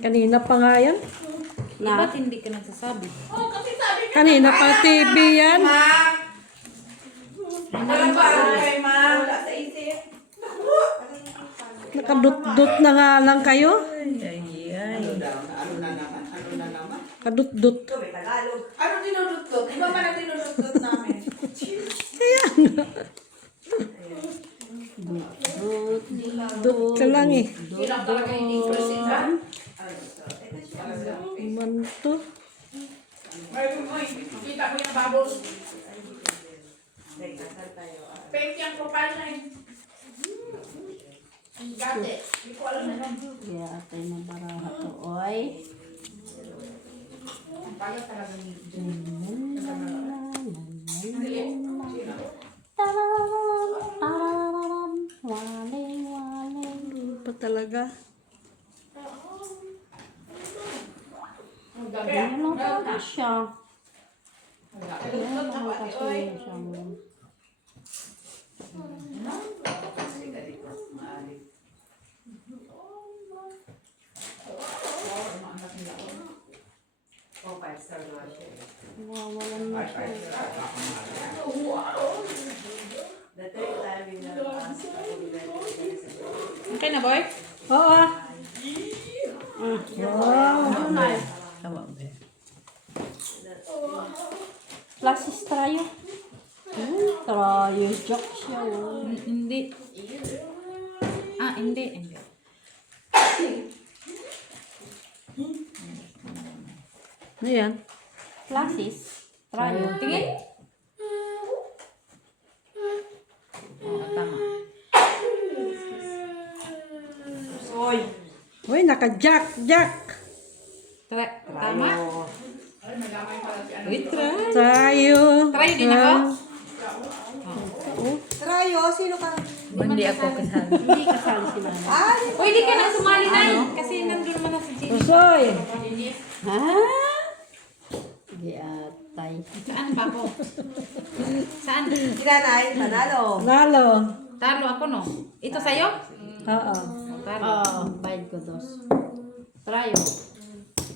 Kanina pa nga yan. Ba't hindi ka nagsasabi? Kanina pa TV yan. Nakadut-dut na nga lang kayo. Ano na naman? Kadut-dut. Ano dinudut-dut? Iba pa na dinudut-dut namin. Kaya nga. Dut ka lang eh. Ilang talaga hindi present. Manto. Kita mo yung bubbles. Fake yung profile na yun. Gati. Hindi ko alam na lang. Kaya atay na baraha to, oy. Ang pala talaga ni Waling, waling. Pa talaga. Ganyan lang talaga siya. Ganyan lang kasi siya. Wawalan na siya. Okay na, boy? Oo. Klasis trayo. Trayo, joke siya. Hindi. Hindi. Ano yan? Klasis trayo. Tingin. Oo, tama. Uy, naka-jack. Tama? Wait, try. Tayo. Try din ako? Trayo, sino ka? Hindi ako kasali. Hindi kasali si Mama. Pwede ka na sumali na kasi nandun naman na si Jenny. Usoy. Ha? Hindi atay. Saan ba ako? Saan? Kinanay, panalo. Lalo. Talo ako, no? Ito sa'yo? Oo. Talo. Oo, bayad ko dos. Trayo.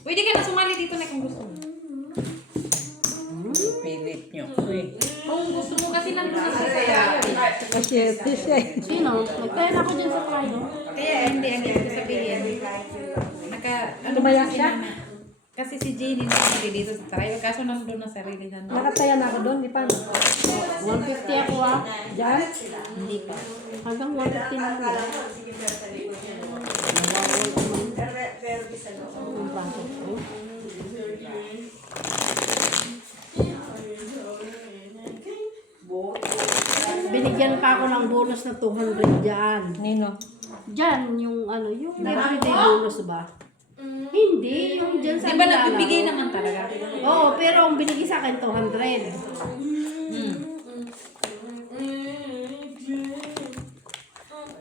Pwede ka na sumali dito na kung gusto mo. Pilit nyo. Kung gusto mo kasi nandun na si Saya. Pasyete siya. Sino? Nagtayan ako dyan sa trayo. Kaya hindi ko sabihin. Ano Tumaya kasi siya? na- Kasi si Jenny na dito sa Tarayo. Kaso nandun na sa rilihan. Nakataya na ako doon, di pa. 150 ako ah. Diyan? Hindi pa. Hanggang 150 na ako. Ang bakit ko. Binigyan pa ako ng bonus na 200 dyan. Nino. Dyan, yung ano, yung everyday bonus ba? Hindi, yung dyan sa Di ba nilalaro. nagbibigay naman talaga? Oo, pero ang binigay sa akin 200.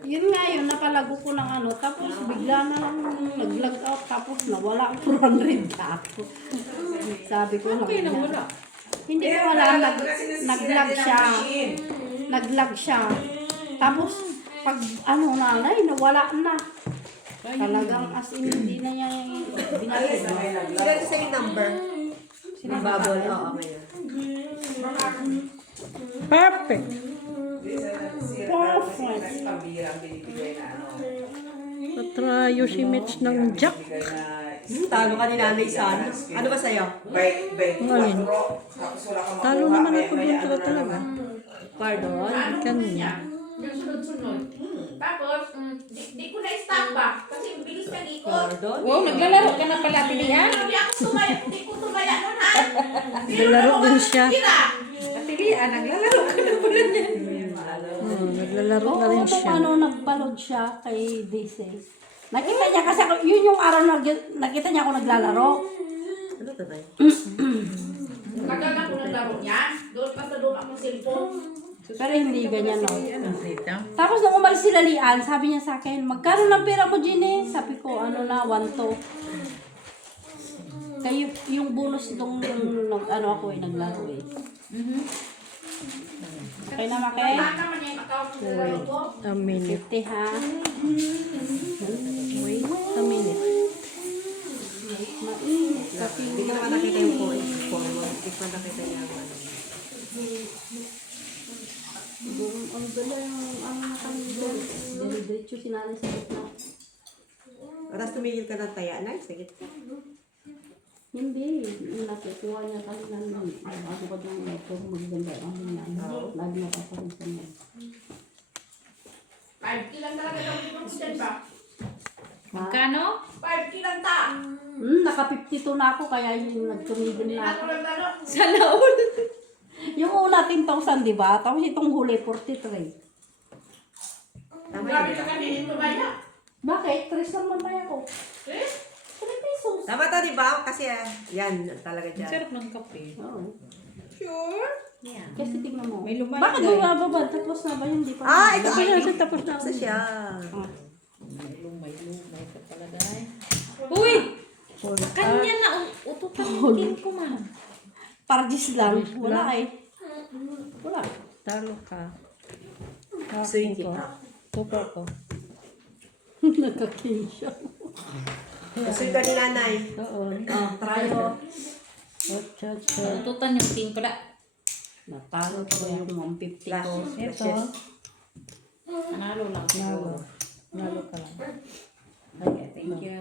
Yun nga yun, napalago ko ng ano, tapos bigla na lang nag-log out, tapos nawala ang 400 ako. Sabi ko, Okay na wala. hindi ko wala, nag-lag siya. Nag-lag siya. Tapos, pag ano nanay, nawala na. Talagang as in, hindi na niya binalik. Ilan sa yung number? Bubble, oo, ngayon. Perfect. Perfect. Patrayo si Mitch ng jack. Talo ka ni Nanay San. Ano ba sa'yo? Ngayon. Talo naman ako doon talaga. Pardon? Kanya. Yung sunod-sunod. Tapos, di ko na-stop ba? Kasi bilis na ikot. Pardon? Wow, naglalaro ka na pala, Pilihan. Hindi ko tumaya nun, ha? Naglalaro din siya. Pilihan, naglalaro ka na pala niya. Naglalaro na Oo, rin kung siya. ano, nagbalod siya kay DC. Nakita niya kasi ako, yun yung araw na nakita niya ako naglalaro. Ano to tayo? Tagal na ko naglaro niya. Doon pa sa doon akong cellphone. Pero hindi ganyan, no? Tapos nung umalis sila Lian, sabi niya sa akin, magkano ng pera mo, Ginny? Sabi ko, ano na, 1-2. Kayo, yung bonus nung ano ako naglaro eh. Okay na, Maki? Saan naman yung account ko sa laro ko? A minute. 50 ha? Wait a minute. Hindi ko naman nakita yung form mo. Hindi ko nakita niya ang ano. Ang ganda yung ano na kami doon. Diretso sinali sa gitna. Tapos tumigil ka ng taya na. Sige. Hindi. Yung nakukuha niya kanina nun. Ako pa ng ito. Maganda ang niya. Lagi na paparinsan niya. 5 kilang talaga daw dito ko dyan ba? Magkano? 5 kilang ta! Naka-52 na ako kaya yung nagtumigil Hindi na na ako. ko lang gano'n. Sana all. Yung una 10,000 di ba? Tapos itong huli 43. Tama Grabe yun. ka kaninin ko ba yan? Bakit? 3 naman tayo ako. Eh? 3 pesos. Tama to, di ba? Kasi yan talaga Ang dyan. sarap ng kape. Oo. Sure? Yeah. Kasi tingnan mo. May lumayan Bakit dahil. bumababa? Tapos na ba yun? Di pa. Ah, ito. Tapos na, tapos na. Isa siya. May lumay ka pala dahil. Uy! Kanya na ututan ng king ko man. Pargis lang. Wala eh. Wala. Talo ka. Sweet Ako kita. Tupo ko. Nagka-king siya. Gusto ka ni nanay. Oo. Trayo. Ututan yung king ko na. Natalo ko yung 150 ko. Ito. Nanalo lang Nalo. siguro. Nalo ka lang. Okay, thank you.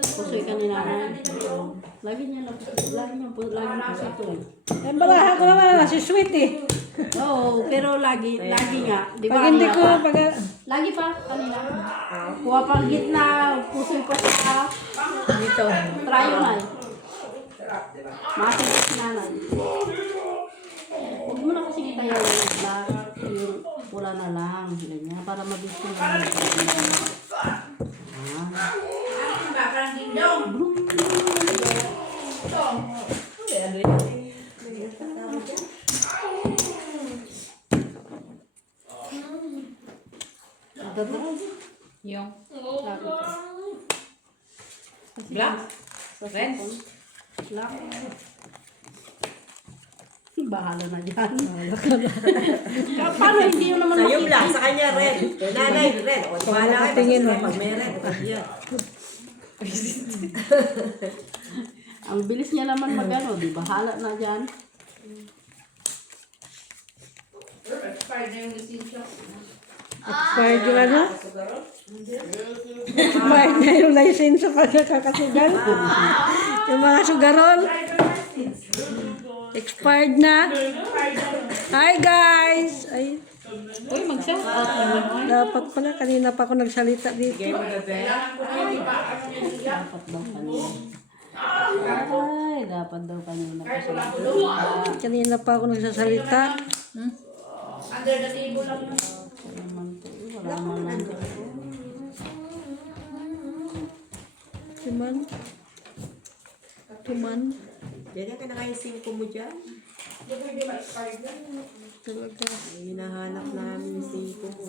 Pusoy ka ni nanay. Lagi niya na lagi niya ito eh. Eh, balahan ko naman na si Sweet eh. Oo, pero lagi nga. Di ba? Pag hindi ko, kanina pa? pag... Lagi pa, kanina. Kuha pang gitna, pusoy pa sa Dito. trayo na eh. Masin si nanay. Huwag mo na kasi kita yung pula na lang. Ganyan, para mabilis mo lang. Ano ba? Parang dindong. Ito. Yung Black? red. Black. Bahala na dyan. Paano hindi yun naman Sa'yo makita? black, sa kanya red. Nanay, red. O, bahala kayo. Tingin mo. Pag may red, yan. Ang bilis niya naman magano, di bahala na dyan. Expired na yung lisensya. Expired yung ano? Expired na yung license sa pagkakasugal. Yung mga sugarol. Expired na. Hi guys! Ay, Uy, mag-shout out naman. dapat pala. Kanina pa ako nagsalita dito. Kailangan ko na yung iba. Ano yung iba? Dapat daw kanina. Ay, dapat daw kanina. Kahit wala ko doon. Kanina pa ako nagsasalita. Under the table lang yun. Wala man lang. Tuman. Tuman. Diyan ka na kayo 5 mo dyan. Hindi ba expired na? Talaga. Ay, hinahanap namin yung 5 mo.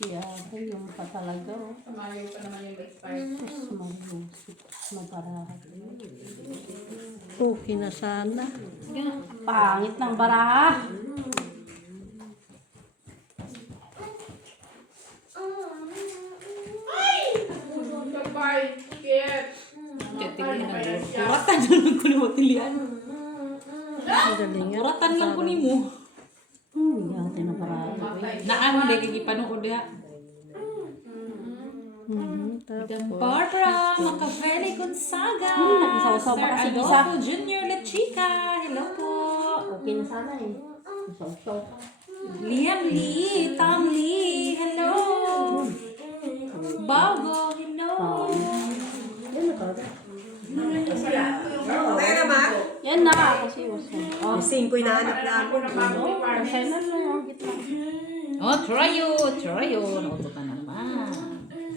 Kaya yung pa talaga. Oh. Tumayo pa naman yung expired. Mas malusik. Mabarahat. Okay na sana. Pangit ng baraha. Bye. Kit. Titingin na doon. Kuratan na lang ko ni Matilian. Magaling nga. Kuratan lang ko ni mo. Yate na baraha. Naan mo dahil kagipanood ha. Madam Barbara Macaveli Gonzaga. Nagsasaw pa Sir kasi isa. Adolfo Jr. La Chica. Hello po. Okay na sana eh. So. Liam Lee. Tom Lee. Hello. Bago. Hello. Okay na ba? Yan na kasi uso. Yung 5 hinahanap namin. Kasi na lang yung gitna. Oh, Troyo. Troyo. Nauto ka naman.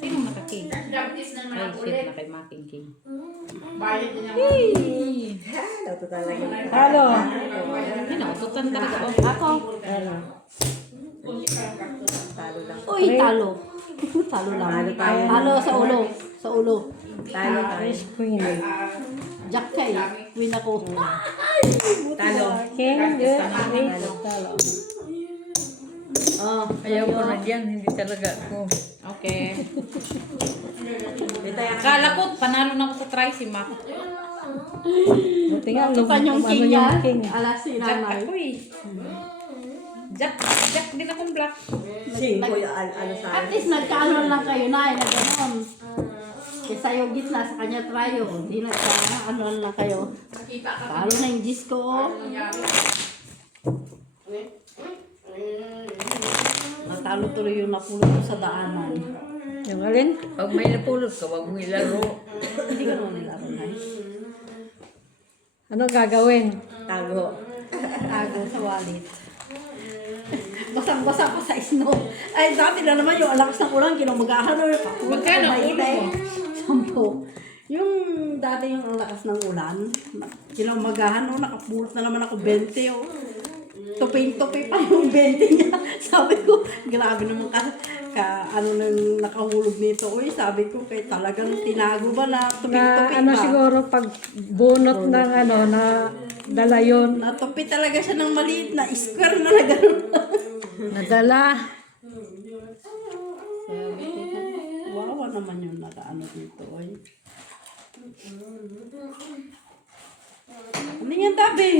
Sino makaking? Practice na Ay, naman shit ulit. na kay Making King. Bayad din ako. Ito talaga. Halo. Ay, naututan talaga. Oh. Ako. Talo lang. Uy, talo. Talo lang. Talo sa ulo. Sa ulo. Talo tayo. Queen. Jack kay. Win ako. Talo. King. Good. Talo. Oh, Ayaw ko na dyan, hindi talaga ako. Okay. Bitay ang Akala ko, panalo na ako sa try si Mac. Buti nga, Tutukan yung king yung yan. king. Alas si Jack nanay. ako eh. Jack din akong black. Singko yung ano sa At least nagkaano lang kayo na, na gano'n. Kaysa yung gitna sa kanya trayo. Hindi nagkaano lang kayo. Nakita ka. Talo na yung Diyos ko. Oh. Natalo tuloy yung napulot ko sa daanan. Yung alin? Pag may napulot ka, wag mo ilaro. Hindi ka naman nilaro na. Ano gagawin? tago. Tago sa wallet. Basang-basa pa sa snow. Ay, dati na naman yung alakas ng ulan, kinumagahan na yung kapulot. Magkano ang ulo mo? 10. Yung dati yung alakas ng ulan, kinumagahan no, nakapulot na naman ako 20. Oh. Tuping-tupi pa yung 20 niya. Sabi ko, grabe naman ano nang nakahulog nito. Uy, sabi ko, kay talagang tinago ba na Na tuping-tupi ano ba? siguro pag bunot ng ano na dala yun. Natupi talaga siya ng maliit na square na gano'n. Nadala. Sabi ko, wawa naman yung nakaano dito. Ay. Ano yan, tabi?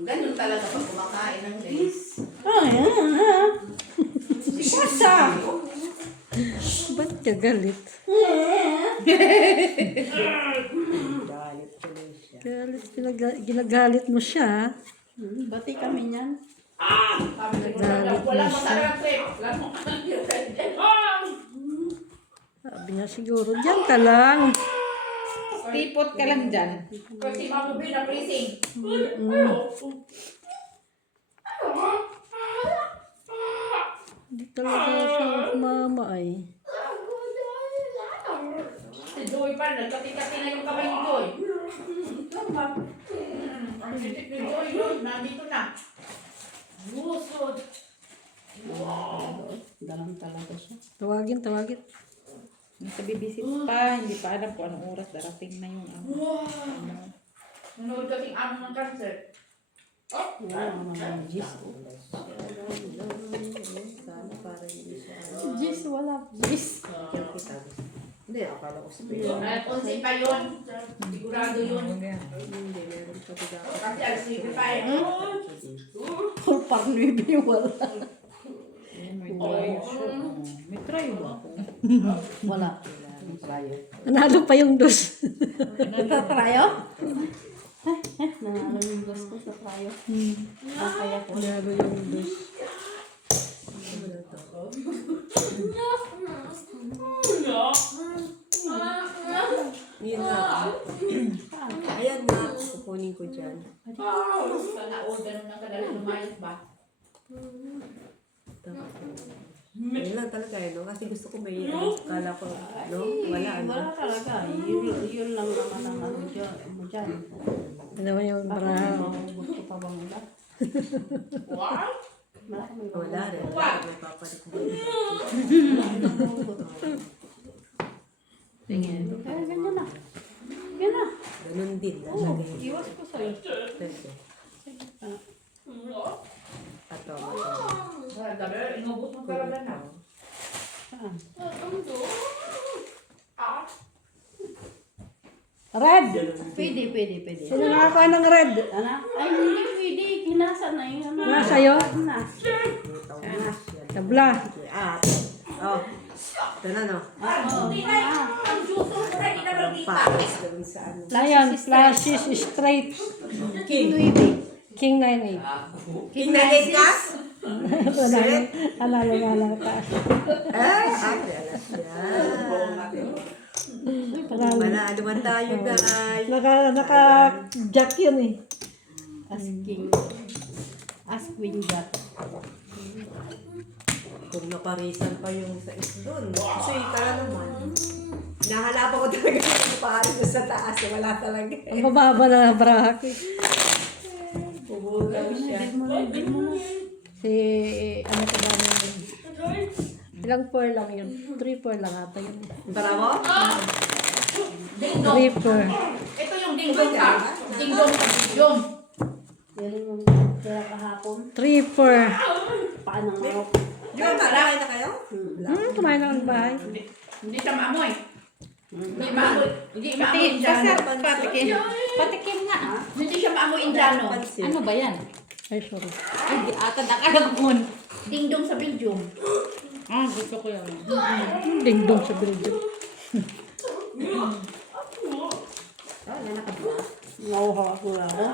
Ganun talaga pag kumakain ng lace. Ay, si Pasa. Ba't ka galit? Galit, ginagalit mo siya. Bati kami niyan. Wala mo talaga trip. Wala mo Sabi niya siguro, diyan ka lang. Tipot ka lang dyan. Kasi mabubi na pressing. Hindi talaga siya mama ay. Si Joy pa, nagkati-kati na yung kamay ni Joy. Ang sitik ni Joy, Joy, nandito na. Busod. Dalang talaga siya. Tawagin. Nasa bibisit pa, hindi pa alam kung anong oras darating na yung ano. Nanood kasing amo ng cancer. Wala naman Jis. Sana para hindi siya. Jis, wala. Jis. Hindi, akala ko sa At onse pa yun. Sigurado yun. Hindi, meron pa diba? Kasi alas 7 pa eh. Full parnuibi, wala. May try siya. May try ba ako? Wala. Nanalo pa yung dos. Tatrayo? Nanalo yung boss ko sa trayo. Kaya ko. Nanalo yung dos. Yun na. Ayan na, kukunin ko dyan. Sana all ganun na kadali lumayas ba? Yun lang talaga no? Kasi gusto ko may, kala ko, no? Wala, ano? Wala talaga. Yun lang naman ang ano dyan. Mo dyan. Ano naman yung baraha? Gusto pa bang wala? Wow! Wala rin. May papalit ko. Tingin. Kaya ganyan na. Yan na. Ganun din. Lalagay. Iwas ko sa'yo. Pwede. Ato. Gabi, inubos mo talaga na. Saan? Red! Pwede. Sino nakakuha ng red? Ano? Ay, hindi pwede. Kinasa na yun. Wala sa'yo? Na. Tabla. Oh. Ito na, no? Hindi na ang juso mo na, hindi na magkita. Paris doon sa ano. Ayan, flashes straight. King. King 9-8. King na ka? Alalo nga lang ka. Alas yan. Manalo man tayo, guys. Naka-jack yun eh. As king. As queen jack. Kung naparisan pa yung sa doon. Kasi tala naman. Nahanap ako talaga ng pari ko sa taas. Wala talaga. Ang bababa na baraha ko eh. Pumulaw siya. Si, ano ka ba yun? Ilang pearl lang yun? 3 pearl lang ata yun. Para mo? Ding-dong. 3 pearl. Ito yung ding-dong ka. Ding-dong ka, ding-dong. Yan yung kaya kahapon. 3 pearl. Paano nga ako? Di ba malaki na kayo? Kumain na ng bahay. Hindi siya maamoy. Hindi maamoy. Hindi maamoy Indiano. Patikim nga. Hindi siya maamoy Indiano. Ano ba yan? Ay, sorry. Ay, di ata nakakagumon. Dingdong sa Belgium. Ah, gusto ko yan. Dingdong sa Belgium. Nauhaw ako ako.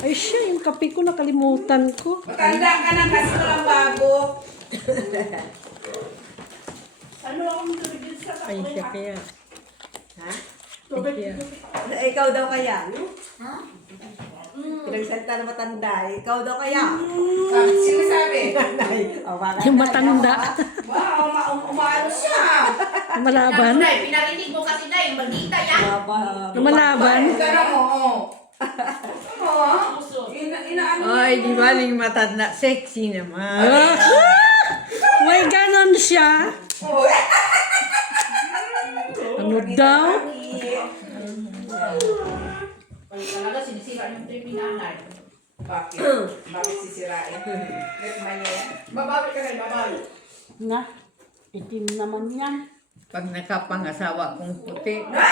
Ay, siya, yung kape ko nakalimutan ko. Matanda ka na kasi walang bago. Ano akong tubig sa Ay, siya kaya. Ha? Ay, siya. Ikaw daw kaya? Ha? Pinagsalita na matanda. Ikaw daw kaya? Bakit sinasabi? Yung matanda. Wow, umaano siya. Malaban. Nay, pinarinig mo kasi na yung maldita yan. Lumalaban. Gano'n mo, oo. Inaano Ay, di ba yung matanda? Sexy naman. Ah! May ganon siya. Ano daw? Ay, talaga sinisira yung trip ni nanay. Bakit? Bakit sisirain? Babawi ka na, babawi. Na, itim naman yan. Pag nakapangasawa kong puti, wala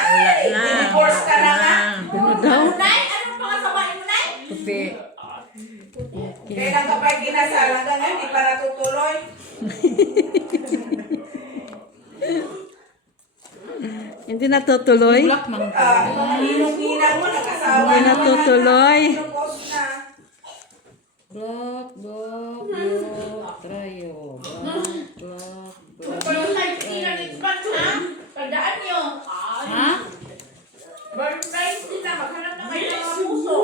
na. Divorce ka na nga. Ano daw? Nay, anong pangasawain mo, Nay? Puti. Kailan ka pa kinasal hanggang ngayon, di pa natutuloy? Hindi natutuloy? Black man. Hinong-hinang mo, nakasawa Hindi natutuloy. Lungkos na. Black. Trayo. Black. Pero Nay, hindi na next month, ha? Tandaan nyo. Ha? Birthday sila, maghanap na kayo ng mga puso.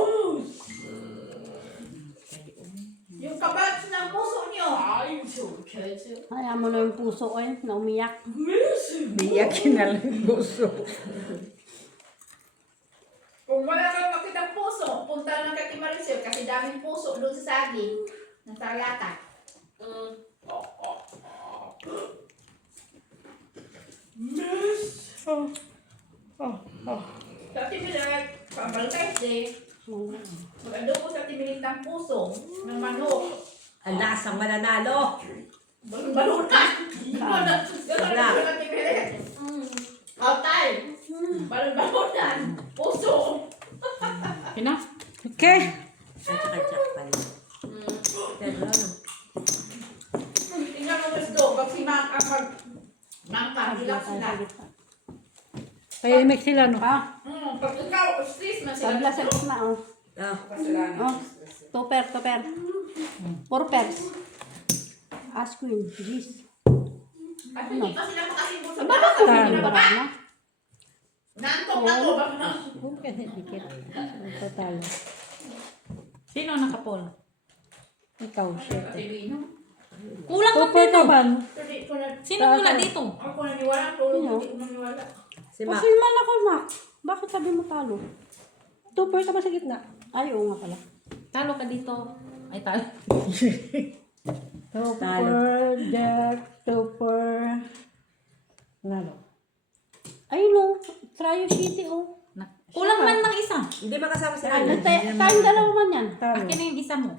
Yung kabats ng puso nyo. Kaya mo na yung puso ko na umiyak. Biyakin na lang gusto. Kung wala kang makitang puso, punta lang kay Marisol kasi daming puso doon sa saging. Nasa yata. Sa Timilag, pang-Valentine's Day, mag-adobo sa Timilig ng puso, ng manok. Ang lasang mananalo. Balon na! Gano'n na sa Timilig. Altay! Balon-balonan! Puso! Pina? Okay. Atsak-atsak pa rin. Pero ano? Tingnan mo gusto, pag si Mangka Mangka, hilak sila. Kaya imik sila, no? Ah, Pag ikaw, stress man sila. tabla sa gitna oh. Ah. Oh, toper. 4 pairs. Ask queen, Gis. At hindi pa sila makasimbol sa Bakit bata. ka Tama. hindi barama? Nantok na ko, baka na. Okay, dikit. Total. Sino nakapol? Ikaw, siya. Pilino. Kulang lang Super dito. ka ban? Sino wala dito? Ako naniwala, tulog hindi ko naniwala. Si Mac. Kasi man ako, Mac. Bakit sabi mo talo? Super ka ba sa gitna? Ay, oo nga pala. Talo ka dito. Ay, talo. Super, Jack, super. Nalo. Ay, no. Trio City, oh. Kulang man ng isa. Hindi ba kasama si Ay, Ana? tayong dalawa man yan. Talo. Akin na yung isa mo.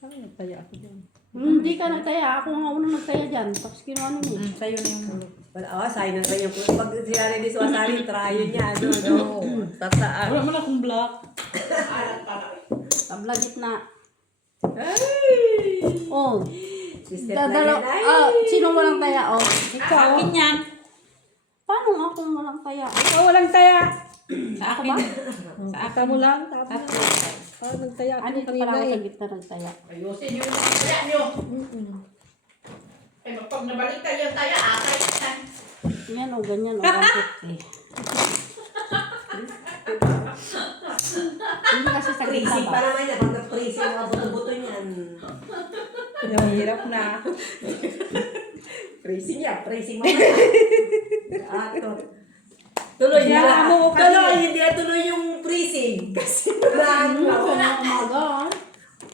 Ay, nagtaya ako dyan. Hindi ka nagtaya. Ako nga unang nagtaya dyan. Tapos kinuha ni Nick. Sa'yo na yung Wala, sign na sa'yo. Pag siya rin di sumasali, tryo niya. Ano, no? Tataan. Wala mo na akong black. Tabla gitna. Ay! Oh. Sister Dadalaw. Ay! Sino walang taya, oh? Ikaw. Akin yan. Paano nga kung walang taya? Ikaw walang taya. Sa akin. Sa aka mo lang. Tapos. Parang nagtaya ako Ano ito kanina pala ako sa eh. gitna nagtaya? Ayusin nyo yung mga taya nyo. Kaya pag nabalik tayo yung taya, akay yan. Yan, oh, ganyan, oh. 150. Hindi kasi sa gitna Freezing ba? pa naman niya. Pag na-freezing mga buto-buto niyan. Mahirap na. Freezing niya. Freezing mamaya. Ato. Tuloy Yan, na. amo ko kasi. Tuloy, hindi na tuloy yung freezing. Kasi wala. Ako na umaga.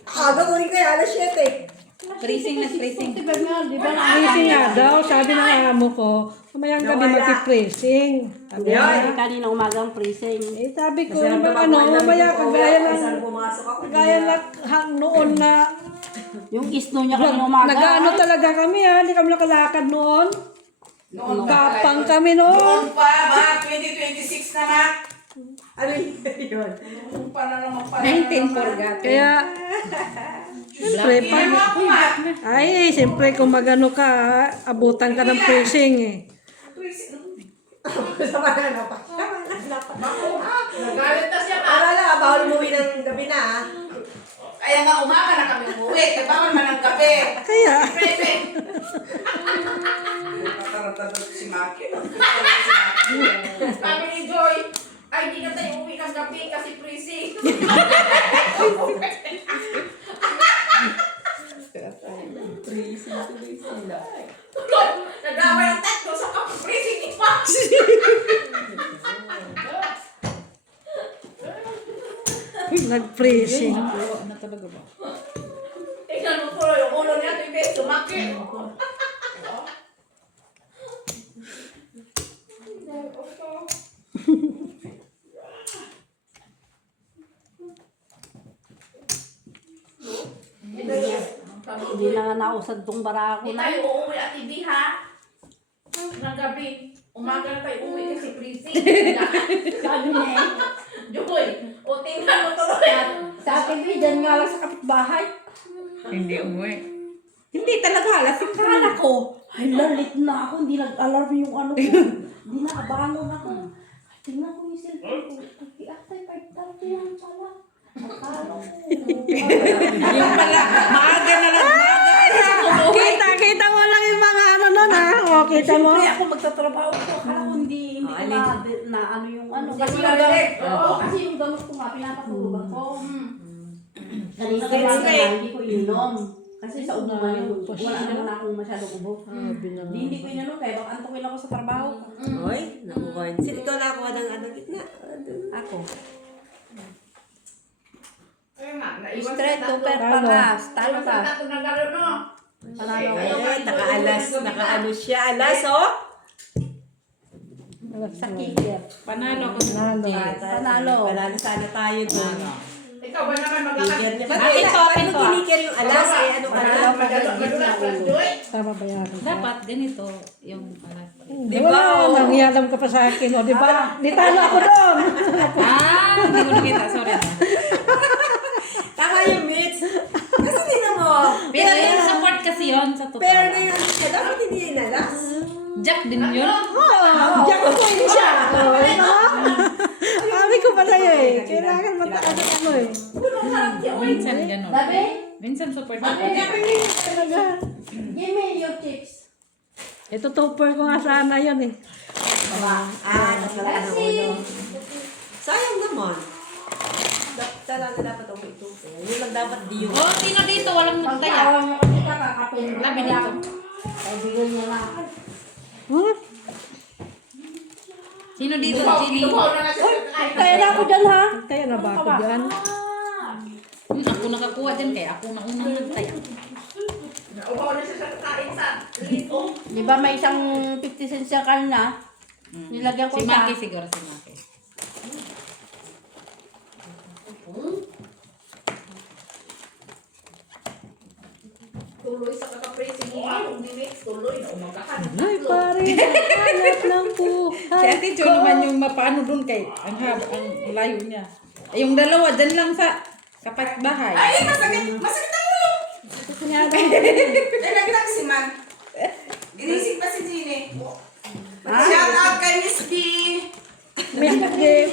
Aga ko rin kaya, alas 7. Freezing na freezing. Diba nga, di ba na? Freezing nga daw. Sabi ng amo ko, mamayang gabi Nawala. mag-freezing. Sabi Yun. niya. Kanina umagang freezing. Eh, sabi ko, Kasi ano, mamaya kagaya Kasi lang, pumasok ako. kagaya lang noon na Yung isno niya kanina umaga. Nag-ano talaga kami ha, hindi kami nakalakad noon. Noon pa Kapang pala kami yun. noon. Noon pa, ba? 2026 na, ma. Ano yun? Noon pa na naman pala. 19 forgot. Kaya, siyempre, Hindi mo ako, ma. ay, siyempre kung magano ka, abutan ka ng pressing eh. Sama na pa. Nagalit na siya, ma. Alala, bawal umuwi ng gabi na ah. Kaya nga umaga na kami umuwi. Bawal man ang gabi. Kaya, Pepe. Nakakaratatot si Maki. Sabi ni Joy, ay di na tayo uwi ng gabi kasi freezing. Nagaway ang tatlo sa freezing ni Max. nag-pressing. Ano talaga ba? Tingnan mo po yung ulo niya, ito yung best lumaki. Hindi na nga nausad tong barako Hindi na. tayo uuwi at hindi ha. Ng gabi. Umaga na tayo uuwi kasi freezing. Sabi niya eh. Joy, o tingnan mo tuloy. Sa akin eh, dyan nga lang sa kapitbahay. Hindi umuwi. Hindi talaga, lasing kala ko. Ay, lalit na ako. Hindi nag-alarm yung ano ko. Hindi nakabangon ako. Ay, tingnan ko yung cellphone ko. Ay, atay, 5:30 yan pala. Akala ko. Yung pala, maaga na lang, maaga. Kita mo lang yung mga ano nun ha. O, kita mo. Siyempre ako magtatrabaho ko. Akala ko hindi ko na ano yung ano. Kasi Hindi mo yung narinig. Oo, kasi yung gamot ko nga, pinapatulugan ko. Kanina Gets umaga me. na, hindi ko inom. Kasi sa ubuan yun, wala naman akong masyadong ubo. Hindi ko inom, kaya baka antukin ako sa trabaho. Hoy, nakuha. Sino ikaw nakakuha ng ano gitna? Ako. Ayun nga, naiwan Straight sa to tatlo. perparas. Talo Naiwan sa ka. tatlo ng laro, no? Panalo. Ay, naka-ano siya. Alas, oh. Sa kicker. Panalo ako sa Panalo. Jess. Panalo. Panalo sana tayo doon. Ikaw ba naman Kicker maglakad? niya. Akin to, akin to. Kinikir yung alas? Eh, anong alas? Madulas ka, Joy. Tama ba yan? Dapat ganito yung anak. Di ba? Nangyalam ka pa sa akin. O, di ba? Di talo ako doon. Hindi ko nakita. Sorry na. Tama yung Mitch. Kasi tingnan mo. Pero yung support kasi yun sa totoo. Pero na yun siya. Dapat hindi yung alas. Jack din yun. Jack point siya. O, ito mo? Sabi ko pa sa'yo eh. Kailangan mataas ang ano eh. Minsan gano'n. Labi? Minsan support Labi? Talaga. Give me your chips. Ito topper ko nga sana yan eh. Nasala na ulo. Sayang naman. Talaga dapat ako ito. Yun lang dapat di yun. Oh, sino dito? Walang nagtaya. Pagkawan niyo kasi kakakapin. Labi dito. Kaibigan niya na. Huh? Sino dito? Jenny? Lumaw na nga siya. Kaya na ako dyan ha. Kaya na ba ako dyan? Ako nakakuha dyan kaya ako na unang nagtaya. Lumaw na siya sa kain sa lito. Di ba may isang 50 cents siya kanina? Nilagyan ko Si siya. Maki siguro, si Maki. Tuloy sa kakapresi mo. Kung dinit, tuloy na umagahan. Ay, pare, hanap ng Si buhay. Ate Jo naman yung mapano dun kay ang haba, ang layo niya. Ay, yung dalawa dyan lang sa kapitbahay. Ay, masakit. Masakit ang ulo. Ay, nag-taxi man. Ginising pa si Gine. Shout out kay Miss B.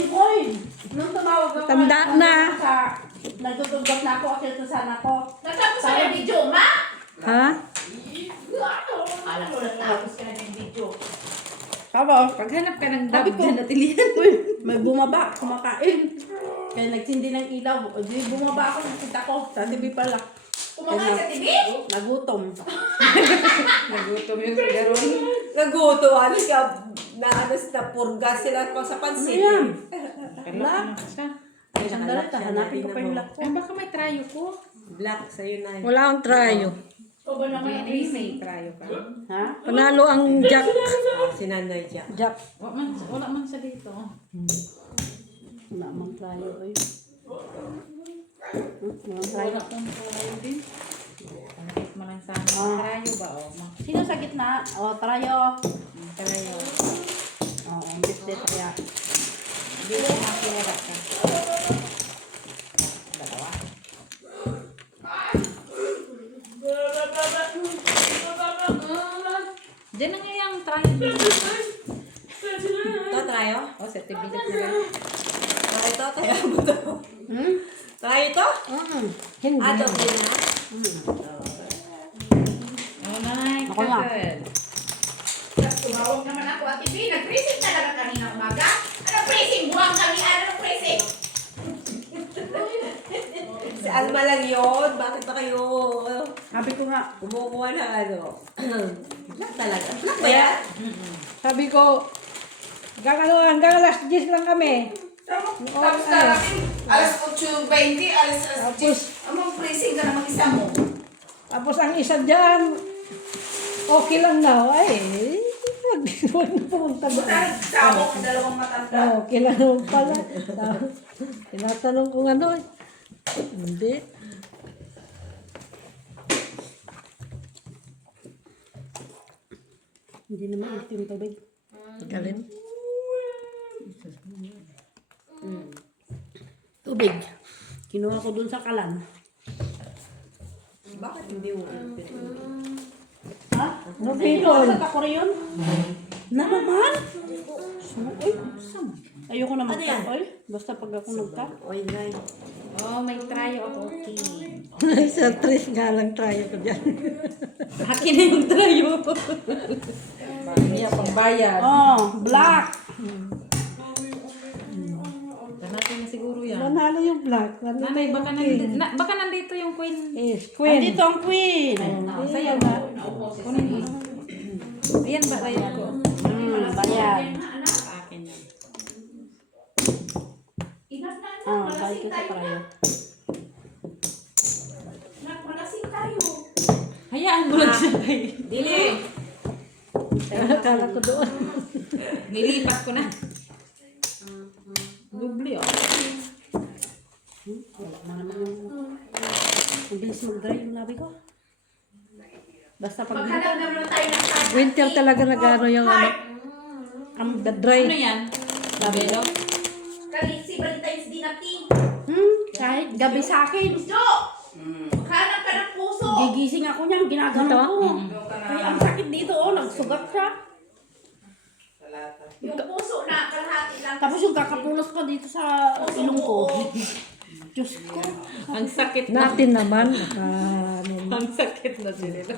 Oy! Nung tumawag ako. Tanda na. Nagtutugat na ako kasi ito sana ko. Natapos ka na video, ma? Ha? Alam ko natapos ka na ng video. Kabo, Paghanap ka ng Sabi dab ko. dyan at ilihan. may bumaba, kumakain. Kaya nagsindi ng ilaw. O di bumaba ako, nakita ko. Sa TV pala. Kumakain sa TV? Nagutom. Nagutom yung garon. Naguto. Ano siya? Na purga sila pa sa pansit. Ayan. Kalak na siya. Ay, sandali, hanapin ko pa yung lock ko. Ay, baka may trayo ko. Black sa'yo na. Wala akong tryo. Ikaw ba naman ang May busy? trayo ka. Ha? Panalo ang Jack. Si Nanay Jack. Jack. Wala man siya dito. Wala mang tayo. Oy. Walang tayo. Wala kong trayo din. Panakit mo lang sana. Ah. Trayo ba? O, Sino sa gitna? O, tarayo. trayo. Oo, bitbit kaya. Hindi ko makikira ka. Dalawa. Diyan na nga yung trayo. Ito, tayo. O, sa tibilit na lang. Try ito, tayo mo to. Hmm? Try ito? Hindi. Ah, doble na. O, nay. Ako nga. Kakal. Tapos tumawag naman ako, Ate B, nag-pressing talaga kanina umaga. Anong pressing? Buwang kami, anong pressing? Si Alma lang yun. Bakit ba kayo Sabi ko nga, kumukuha ng ano? Black talaga. Black ba yan? Sabi ko, hanggang alas 10 lang kami. Tapos darating, alas 8:20, alas 10. Amang pressing ka na mag-isa mo. Tapos ang isa dyan, okay lang daw. Ay, wag na pumunta doon. Sabok ang dalawang matanda. Okay lang naman pala. Tinatanong kung ano. Hindi. hindi naman ito yung tubig. Galing. Tubig. Kinuha ko dun sa kalan. Bakit hindi mo? Ha? No Ay, people. kinuha sa yun? Na naman? Uy, ayoko na Ano yan? magka-oil. Basta pag ako nagka. Oy, nay. Oh, may trayo ako. Okay. Sa tres nga lang tayo ko dyan. Akin na yung trayo. Iya, pangbayad. Oh, black. Natin na siguro yan. Nanalo yung black. Nanalo Nanay, yung baka king. nandito, baka nandito yung queen. Yes, queen. Andito ang queen. Sa'yo na. Kunin mo. Ayan ba tayo ko? Bayan. Sa akin yan. Ah, balik ko sa parayo. Malasing tayo. Hayaan mo lang siya tayo. Dili. Akala ko doon. Nilipat ko na. Dubli oh. Wala na naman yung... Ang bilis mag-dry yung labi ko. Basta pag Maghanap naman tayo ng time. Winter talaga nagano yung ano. Ang dry. Ano yan? Labelo? Kalisi, Valentine's Day natin. kahit gabi sa akin. Jo! Maghanap ka ng puso. Gigising ako niyan, ginagano ko. Kaya ang sakit dito, oh, nagsugat siya. Yung puso na kalahati lang. Tapos yung kakapulos pa dito sa ilong ko. Diyos ko. Ang sakit na. Natin naman. Ano, Ang sakit na sila.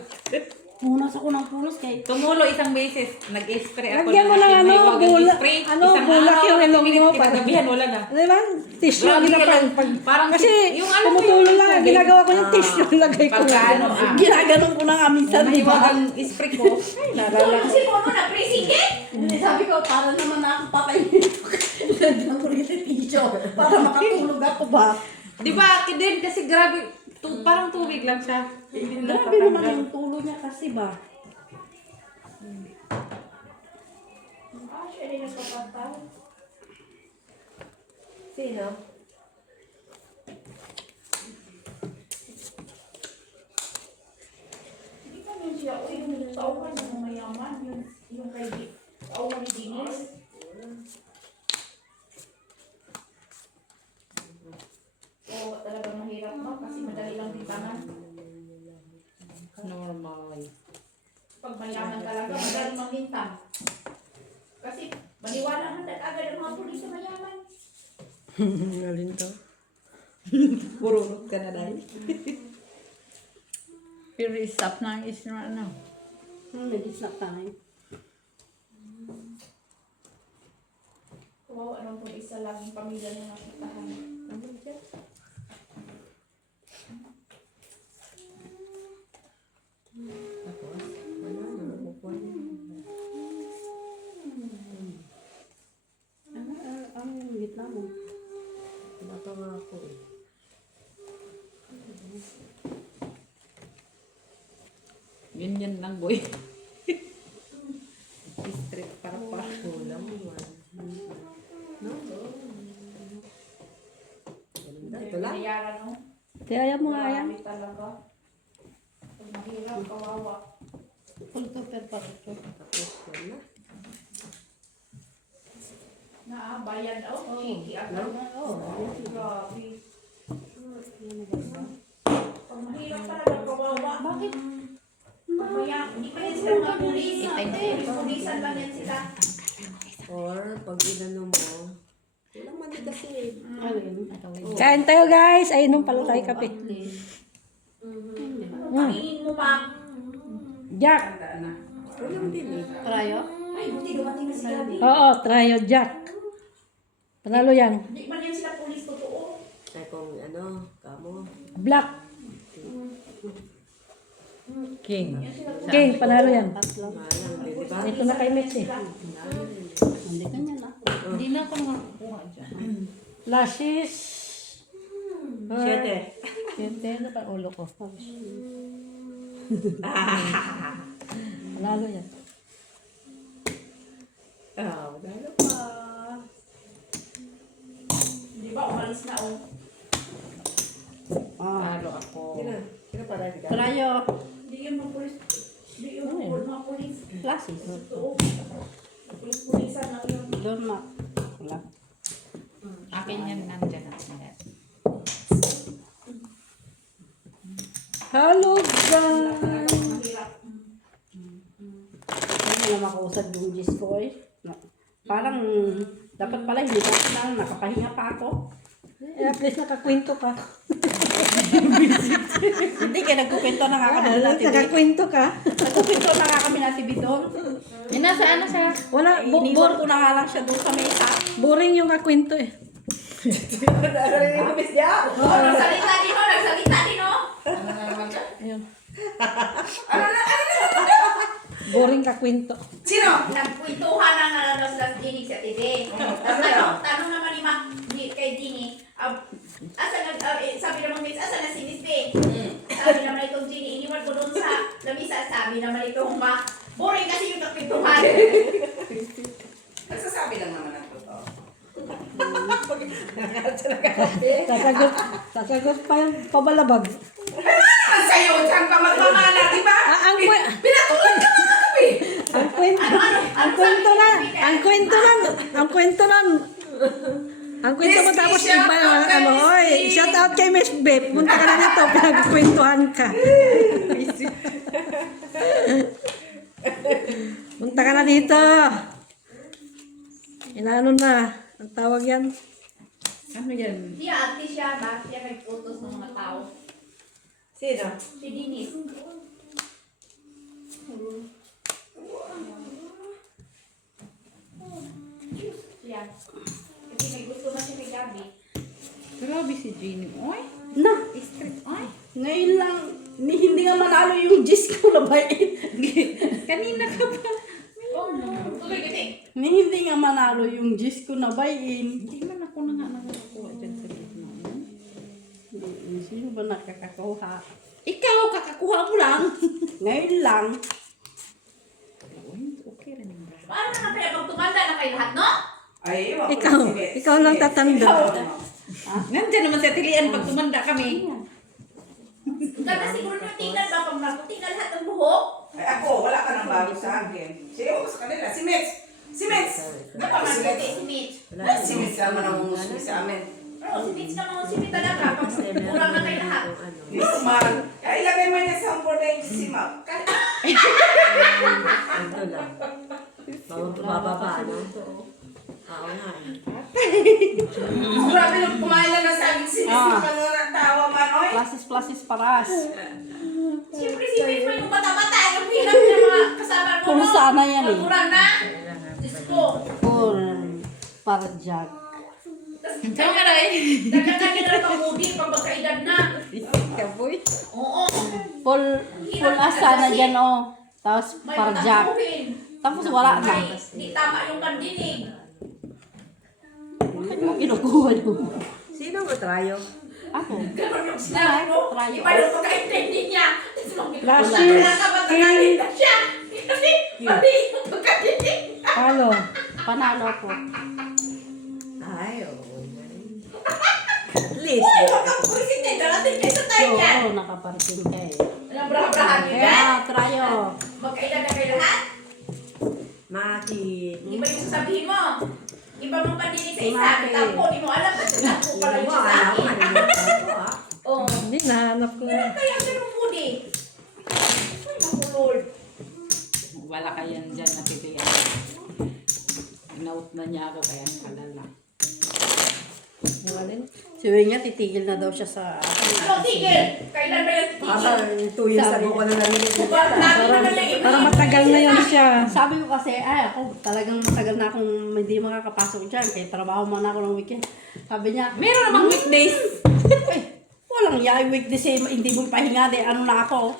Punas ako ng pulos kay... Tumulo isang beses. Nag-spray ako. Lagyan mo ng May ano, wagang bulak- spray. ano, Isang bulak araw, yung ilong mo, kinagabihan, wala na. Ano ba? Tissue Grabe ang ka lang. ginagawa. Parang Kasi yung ano mo, tumutulo yung lang. tubig. Ginagawa ko yung tissue. Lagay ko. Pagkano Ginaganon ko na nga minsan, di ba? Ang spray ko. Ay, nalala ko. Kasi mo na pressing eh. Hindi, sabi ko, para naman ako pakainin. Lagyan ko rin yung tissue para makatulog ako ba? Di ba, kidin kasi grabe. Parang tubig lang siya. Grabe naman yung tulo niya kasi ba? Siya rin nagpapataw. Sino? Hindi pa yun siya. O yung tauhan ng mayaman. Yung kay tauhan ni Dinis. O talagang mahirap ba? Kasi madali lang tintangan. Normal. Pag mayaman talaga, madali manglintang. Kasi maniwala na agad ang mga pulis sa mayaman. Alin to? Pururot ka na dahil. Pero stop na ang isip na ano. Nag-snap tayo. Wow, anong kung isa lang yung pamilya na nakitahan. Ano dyan? Ang gitna mo. Baka nga ako eh. Ganyan lang, boy. Straight para pa. Kulang mo. No? Ganda. Ito lang. Nangyayara, no? Kaya mo nga yan. Marami talaga. lang, kawawa. Punto per parito. Tapos yun na. Naabayan, oh. Chiki ako. Grabe. Pag mahirap talaga, kawawa. Bakit? Kaya, hindi pa yan sila mga pulis. Pulisan lang yan sila. Or, pag inano mo, walang mali kasi eh. Alin? Kain tayo guys. Ay, inom pala tayo kape. Pangingin mo, ma. Jack. Walang din eh. Trayo? Ay, buti dumating na si Gabi. Oo, Trio Jack. Panalo yan. Hindi man yan sila pulis totoo. Ay kung ano, kamo. Black. King. King, panalo yan. Tatlo. Malang din, di ba? Ito na kay Mitch eh. Hindi ka niya na. Hindi na ako nakakuha dyan. Lashes. 7. Siyente na pa ulo ko. Panalo yan. Ah, dahil pa. Di ba, umalis na, oh. Ah. Talo ako. Sino pa rin ka? Trayo. Hindi yung mga pulis. Hindi yung mga pulis. Classes. Totoo. Pulis-pulisan lang yun. Doon ma. Wala. Akin yan nandyan at lahat. Hello guys. Mahirap. Hindi na makausap yung Diyos ko eh. No. Parang dapat pala hindi pa na nakapahinga pa ako. Eh, at least nakakwento ka. Hindi kaya nagkukwento na nga kami na TV. Nakakwento ka. Nagkukwento na nga kami na TV doon. Yan nasa ano siya? Wala, Iniwan ko na nga lang siya doon sa mesa. boring yung kakwento eh. Narinig niya? Oh, nagsalita din, oh. Nagsalita din, oh. Ayun. Boring kakwento. Sino? Nagkwentuhan na nalalaw sa dinig sa TV. Tanong naman ni kay Dini, sabi naman Miss, asa na si Miss B? Sabi naman itong Dini, iniwan ko doon sa lamisa. Sabi naman itong boring kasi yung nagkwentuhan. Nagsasabi lang naman ang totoo. Sasagot pa yung pabalabag. Ang sayo, saan ka magmamana, di ba? Ang Pinatulan ka mga kami! Ang kwento mo Miss B, tapos shout iba out kay ano, Miss oy, B. shout out kay Miss Beb. Punta ka na dito, pinagkwentuhan ka. Punta ka na dito. Inaano na, ang tawag yan. Ano yan? Siya, ate siya ba? Siya nagputos ng mga tao. Sino? Si Dinis. Siya. Kasi may gusto na siya kay Gabi. Grabe si Jeannie. Oy, Na, strict. Oy, ngayon lang, hindi nga manalo yung Diyos ko na ba kanina ka pa. Oh, tuloy kasi. Hindi nga manalo yung Diyos ko na bayin. Hindi man ako na nga nakakuha dyan sa gitna. Sino ba nakakakuha? Ikaw, kakakuha mo lang. Ngayon lang. Uy, okay rin yung bra. Paano na kaya pag tumanda na kayo lahat, no? Ay, iwan ko Ikaw, si Beth. ikaw lang tatanda. Nandyan naman sa tilian pag tumanda kami. Ganda siguro nyo tingnan ba pag maputi na lahat ng buhok? Ay, ako, wala ka nang bago sa akin. Sige, ako sa kanila. Si Mitch! Si Mitch! Dapat Si maputi Mitch. si Mitch. Ay, si Mitch naman ang umusuli sa amin. Oo, si Mitch naman si Mitch talaga. Pag kurang na kayo lahat. Normal. Ay, ilagay mo niya sa umpor na yung si Mac. Ito lang. Bababa, no? Oo nga. Grabe nung kumain lang na sabi si Mitch. Natawa man, oy. Plasis paras. Siyempre si Mitch pa yung bata-bata. Yung hirap niya mga kasama mo. Kung sana yan eh. Pag kurang na. Diyos ko. Or para jag. Saan ka na eh? Dagdagan niya na lang ang moody pag magkaedad na. Kaboy. Oo. Full asa na dyan oh. Tapos May para jag. matamuhin. Tapos wala na. Ay, di tama yung kandinig. Bakit mo kinukuha doon? Sino ang matrayo? Ako. Ganun yung sinabi mo. Try. Iba yung pagkaintindi niya. Lashes, Nakakabagagalit na siya. Kasi mali yung pagkaintindi. Palo. Panalo ko. Ay, oo. At least. Uy, huwag kang president. Darating kayo sa tayo niyan. Oo, nakaparting ka eh. Alam mo, brabrahan nila. Kaya, trayo. Magkailan na kayo lahat? Maki. Iba yung sasabihin mo. Iba mong pandinig sa isa. Maki. Tampo, di mo alam kasi tampo pala yung sa Alam mo, akin. Oh. Hindi, nahanap ko na. Kaya ganun mo di. Ay, naku Lord. Wala kayan dyan na titiyan. Inaut na niya ako kaya nakalala. Walin. Si Wing nga, titigil na daw siya sa... Ano, tigil? Kailan ba yung tigil? Parang 2 years ago ko na narinig. Lagi naman yung iba. Parang matagal na yan siya. Sabi ko kasi, ay ako talagang matagal na akong hindi makakapasok dyan. Kaya trabaho man ako ng weekend. Sabi niya, Meron namang weekdays. walang yay weekdays eh, hindi mo pahinga de, ano na ako.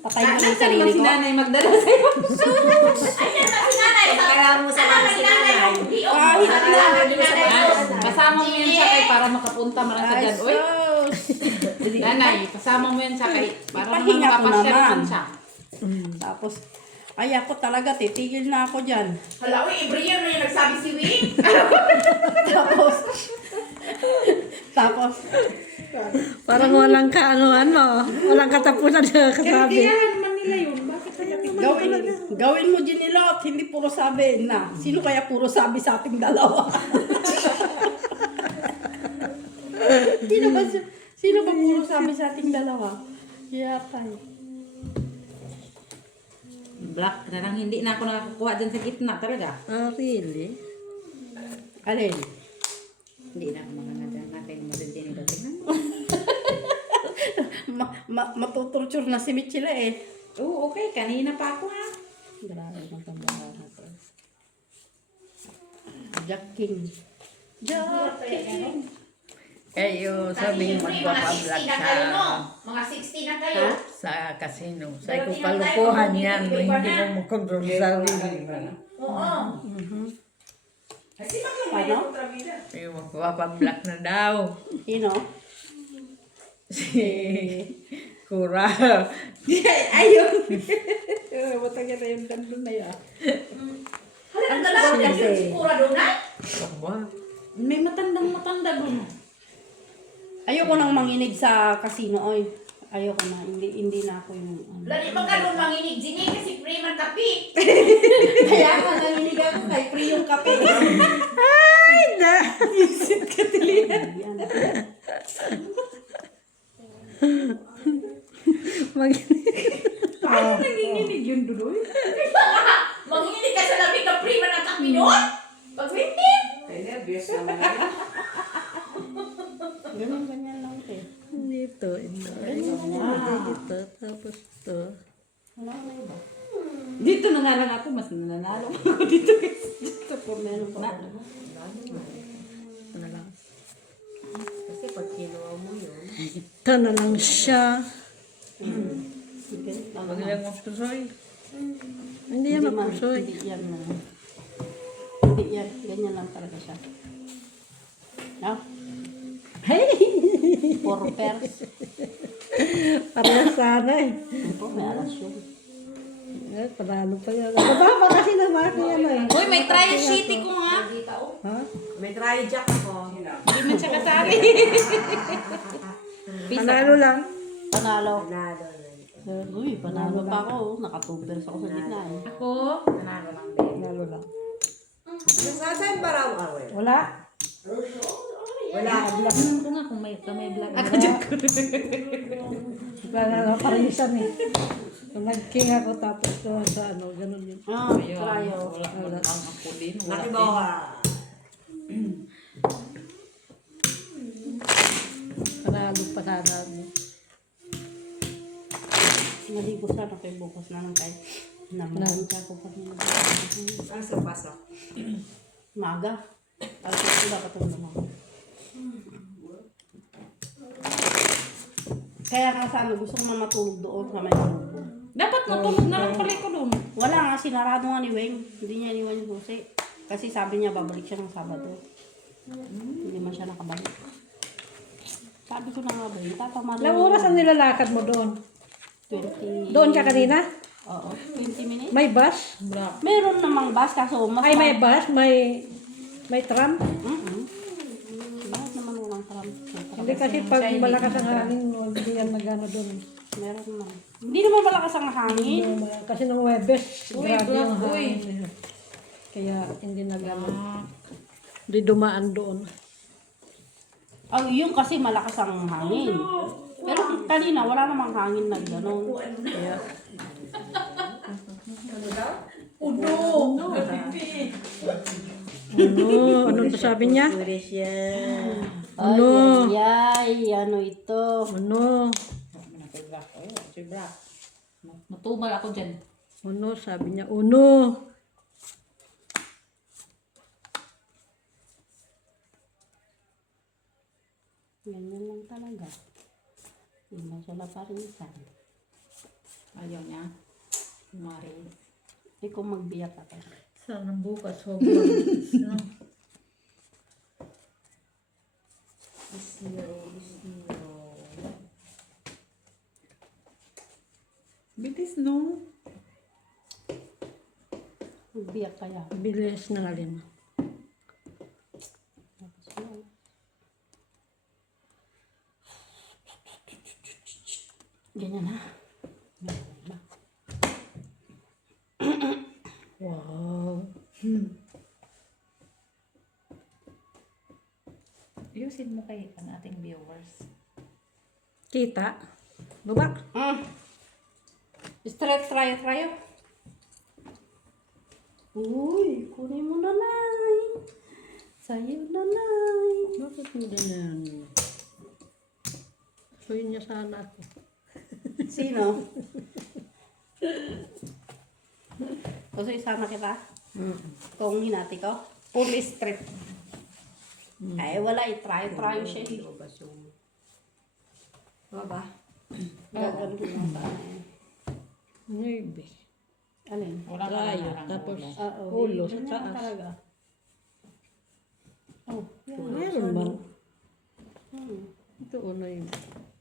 Patay ko yung Nasaan sarili naman si ko. nanay magdala sa'yo? Ayan na si nanay. Kaya mo sa mga si nanay. Kahit na. Kasama mo yan siya kay para makapunta man sa Ay, dyan. Uy, sus. nanay, kasama mo yan siya kay para Ipahinga ko makapasyal naman. man siya. Tapos, ay ako talaga, titigil na ako dyan. Hala, uy, Ibrian na yung nagsabi si Wing. Tapos, Parang walang ano, walang katapusan na kasabi. naman nila yun. Bakit kaya gawin mo Ginilot, hindi puro sabi na. Sino kaya puro sabi sa ating dalawa? Sino ba puro sabi sa ating dalawa? Yatay. Black na lang, hindi na ako nakakuha dyan sa gitna talaga. Ah, really? Alin? Hindi na ako makakadyan natin yung matitinig natin. Matutorture na si Michela eh. Oo, okay. Kanina pa ako ha. Grabe ng tambahan natin. Jack King. Jack King. Kayo sabi Kasi siyempre, magpapablog mga 60 na kayo, no? sa Mga 60 na kayo. sa casino. Sa ko kalukuhan yan. Hindi mo makontrol sa sarili mo. Oo. Kasi bakit may Ano? kontrabida? Kayo magpapablog na daw. Sino? Si Kura. Ayun. Matagal na yung dandun na yun. Hala, ang dalawa ka yung sigura doon ay? Aba. May matandang-matanda doon. Ayoko nang manginig sa casino, oy. Ayoko na. Hindi na ako yung... ano. Lali ba ka doon manginig dini kasi free man kapi. Kaya nga nanginig ako kay free yung kape. Ay, na! Yan. Paano nanginginig yun doon? Manginig ka sa lamig na free man ang kapi doon? Pag hindi. Ay, nervous naman yun. Ganyan lang eh. Dito, dito, tapos to. Wala na iba. Dito na nga lang ako. Mas nananalo ako dito. Dito po meron pa. Ano lang. Kasi pag kinuha mo yun. Ito na lang siya. Sige. Huwag lang magtusoy. Hindi yan mapusoy. Hindi yan na. Hindi yan. Ganyan lang talaga siya. No? Hey! Four pairs. Parehas sana eh. Ito, may alas yun. Panalo pa yan. Mababa kasi naman yan eh. Uy, may try sheety ko nga. Ha? May try jack ako. Hindi man siya kasari. Panalo lang. Panalo. Panalo. Uy, panalo pa ako. Naka-2 ako sa gitna eh. Ako, nanalo lang din. Panalo lang. Nasaan ba raw away? Wala. Wala. Alam ko nga kung may vlog ako dyan ko. Panalo pa rin siya eh. Nag-king ako tapos doon sa ano, ganun yun. Ah, trayo. Wala ang ako din. Wala din. Nakibawa. Panalo pa sana mo. Maligo sana kayo bukas na lang kayo. Naman ako kanina. Ano sa pasok? Maga. Tapos sila patulong ako. Kaya nga sana gusto ko na matulog doon sa may grupo. Dapat matulog na lang pala ko doon. Wala nga, sinarado nga ni Weng. Hindi niya iniwan yung susi. Kasi sabi niya babalik siya ng Sabado. Hindi man siya nakabalik. Sabi ko na nga ba, tatamalo. Ilang oras ang nilalakad mo doon? 20. Doon ka kanina? Oo, 20 minutes. May bus? Meron namang bus kaso mas... Ay, may bus? May tram? Bakit naman walang tram? Hindi kasi pag malakas ang hangin, no, hindi yan nagano doon. Meron naman. Hindi naman malakas ang hangin. Kasi nung Webes, Uy, grabe yung uy. hangin. Kaya hindi na gano'n. Hindi dumaan doon. Oh, yun kasi malakas ang hangin. Pero kanina, wala namang hangin na gano'n. Kaya, ano sabi niya? Tulis yan. Ay, ay, ano ito? Ano? Matumal ako dyan. Uno, sabi niya, uno. Ganyan lang talaga. Hindi na siya naparisan. Ayaw niya. Mari. Hindi ko magbiyak ako. Sana bukas huwag mag- Bitis no? Magbiyak kaya. Bilis na alin. Ganyan na. Wow. Ayusin mo kay ang ating viewers. Kita? Baba? Straight tayo. Uy, kunin mo na, Nay. Sa'yo na, Nay. Bakit mo ganyan? Suyin niya sana ako. Sino? Gusto isama kita? Kung hinati ko? Full strip. Ay, wala. Try siya. Baba. Gagawin ko lang sa ano. Maybe. Alin? Wala ka Tayo. na Tapos, Oo. ulo sa ganyan taas. talaga. Oh, yan. Meron ba? Ito na yun.